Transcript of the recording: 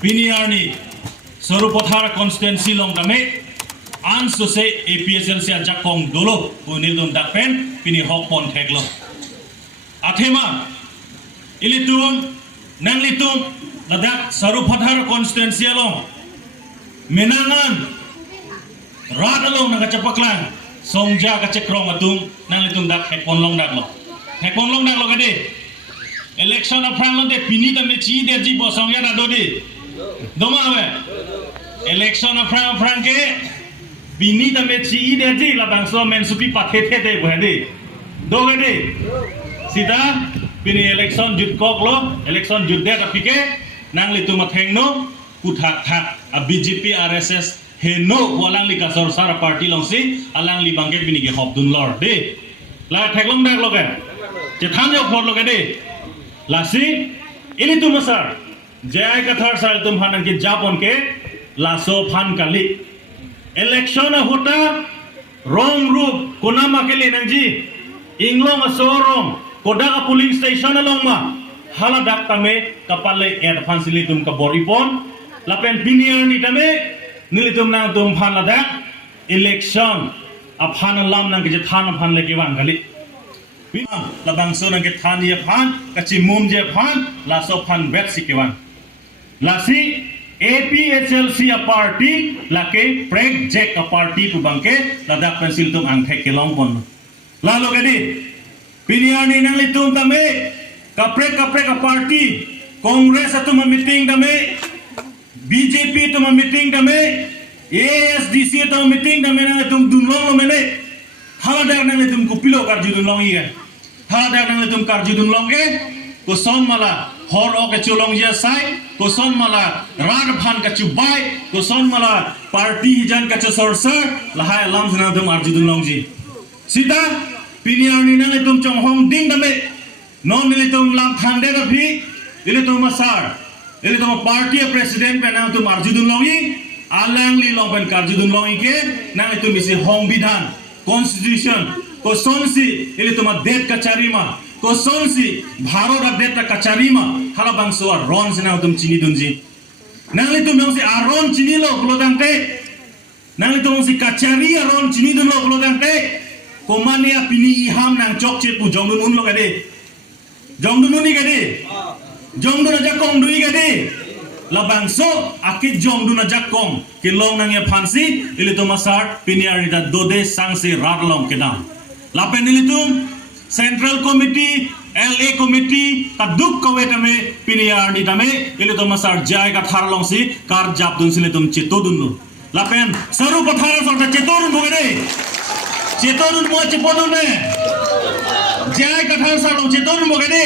Piniarni Sorupothara constituency long dame anso se APSL se jakong dolo punil dum dakpen pini hokpon theklo athema ilitum nanglitum ladak Sorupothara constituency long menangan radalong naga capaklan songja ka cekrong atung nanglitum dak hekpon long dak lo gade election of Franklin de pinita me chi de ji bosong ya na dodi doma we election of Franke pinita me chi de ji la bangso men supi pathe de bhade do gade sida pini election jut kok lo election jut de tapike nangli tu matheng no kuthak thak a BJP RSS he no walang li kasor sara party long si alang li bangke pini ge hop dun lor de la theklong dak lo ga je tham jo khor lo ga de Lasi ini tu masar jaya kathar sal tum hanan ke japon ke laso phan kali election hota wrong roop kunama ke le nangji inglong asorong koda polling station along ma hala dak tame kapale advance li tum ka boripon lapen pinier ni tame nilitum nang tum phan ladak election aphan lam nang ke than phan le ke wang kali labang so nang ke than ye phan kachi mum je phan la so phan bet sikewan lasi APHLC a party la ke prek jack a party tu bangke ladak pensil tum ang thek ke long pon la lo gadi piniani nang litum tame kaprek a party congress atum meeting tame BJP tum meeting tame ASDC tum meeting tame nang tum dunlong lo mele haladak nang litum kupilo karju dunlong ye hada nang tum karju dun long ke ko son mala hor o ke chulong je sai ko son mala rad phan ka chubai ko son mala party hijan ka chorsar lahai lam sana tum arju dun long ji sita piniarni nang tum chong hong ding dame non nili tum lam thande da phi ile tum masar ile tum party president pe nang tum arju dun long yi alang li long pen karju dun long ke nang tum isi hong bidhan constitution ko sonsi ile tuma det kachari ma ko sonsi bharot a det kachari ma hala bangso a ron sina tum chini dunji nangli tum yong si aron chini lo glodante nangli tum si kachari aron chini dun lo glodante ko mania pini iham nang chok che pu jong dun lo gade jong dun ni gade jong dun ja kong dui gade la bangso akit jong dun ja kong ke long nang ye phansi ile tuma sar pini ari da dode sang se raglong kedam lapen ilitum Central Committee LA Committee kaduk kawetame piniar ni tame ilitum masar jai ka tharlong si kar jap dun silitum cetodun lapen saru pathara sorta cetodun bogade cetodun mo cepodun ne jai ka thar sarong cetodun bogade